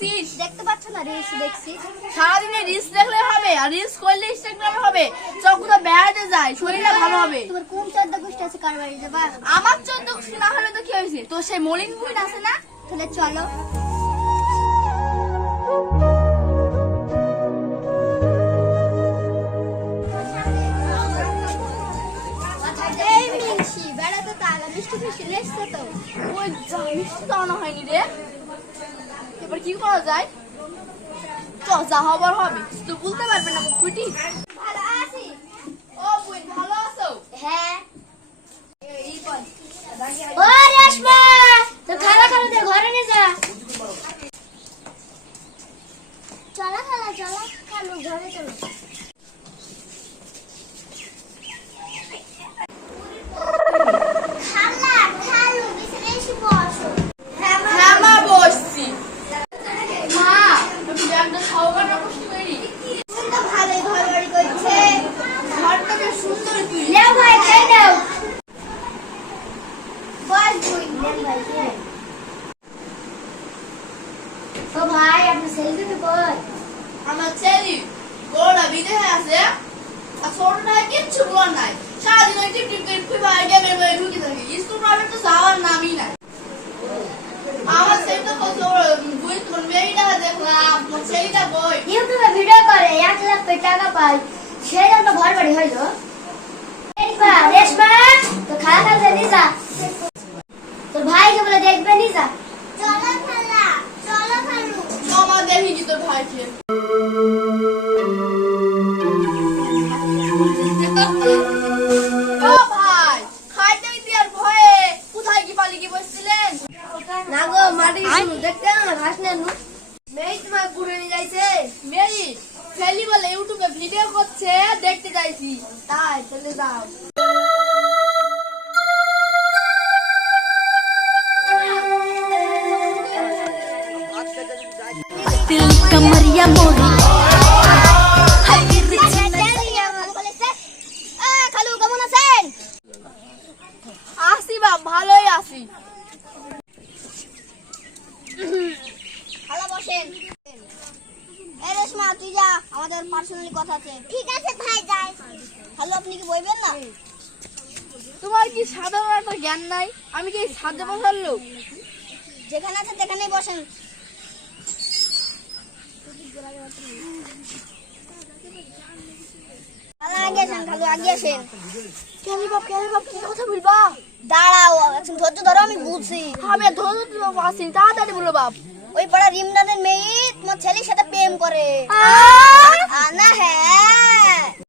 দেখছিস? দেখতে পাচ্ছ না রিলস দেখছি। সারাদিনে রিলস দেখলে হবে, আর রিলস করলে ইনস্টাগ্রামে হবে। চোখগুলো বেড়াতে যায়, শরীরটা ভালো হবে। তোমার কোন 14 গোষ্ঠী আছে কার বাড়ি যাবা? আমার 14 গোষ্ঠী না হলে তো কি হয়েছে? তো সেই মলিন বুইন আছে না? তাহলে চলো। এই মিংসি বেড়াতে তো আগে মিষ্টি মিষ্টি লেসছে তো। ওই যা, মিষ্টি তো আনা হয়নি রে। এবার কি করা যায়? যা হবার হবে, তো বলতে পারবে না কুটি। ভালো আছি। ও বুইন, ভালো আছো? হ্যাঁ। এই বল। ও রেশমা, তো খালা খালা দে ঘরে নিয়ে যা। চলা খালা চলা, খালু ঘরে চলো। খালা খালু বিছানায় এসে বসো। হ্যাঁ মা, বসছি। মা, তুমি একটা খাওয়াটা কষ্ট করি। তুমি তো ভালোই ঘর বাড়ি করছে। ঘরটা বেশ সুন্দর তুই। নাও ভাই খাই নাও। বস বুই নেন ভাই খেয়ে। ও ভাই আপনার সেলফি কই? আমার ছেলে বড়টা বিদেশে আছে, আর ছোটটা কিচ্ছু বলার নাই। সারাদিন ওই টিপ টিপ করে ফিফা গেমের বয়ে ঢুকে থাকে। স্কুল প্রাইভেট তো যাওয়ার নামই নাই। আমার ছেলে তো কত বই, তোমার মেয়েটা দেখলাম, তোমার ছেলেটা বই। ইউটিউবে ভিডিও করে 1 লাখ টাকা পায়, সেই জন্য ঘর বাড়ি হইলো। রেশমা রেশমা, তো খালা খালা নিয়ে যা। তোর ভাইকে বলে দেখবে নিয়ে যা। চলো খালা চলো খালু। আমার দেখি কি তোর ভাইকে। ও ভাই, খাইতে দেওয়ার ভয়ে কোথায় কি পালিয়ে গিয়ে বসছিলেন? না গো মাটি শুনু দেখতে না ঘাস নেন। মেয়ে তোমার ঘুরে নিয়ে যাইছে। মেরি ফেলি বলে ইউটিউবে ভিডিও করছে, দেখতে যাইছি। তাই চলে যাও। दिल कमरिया मोरी খালু কেমন আছেন? আসি বা, ভালোই আছি। খালা বসেন। এই রেশমা তুই যা, আমাদের পার্সোনালি কথা আছে। ঠিক আছে ভাই যাই। খালু আপনি কি বইবেন না? তোমার কি সাধারণ একটা জ্ঞান নাই? আমি কি সাহায্য বসার লোক? যেখানে আছে সেখানেই বসেন। খালা আগে আসেন, খালু আগে আসেন। কেন বাপ কি কথা বলবা? দাঁড়াও একটু ধৈর্য ধরো, আমি বুঝছি। আমি ধরো তুমি আসি, তাড়াতাড়ি বলো বাপ। ওই পাড়া রিমদানের মেয়ে তোমার ছেলের সাথে প্রেম করে। না হ্যাঁ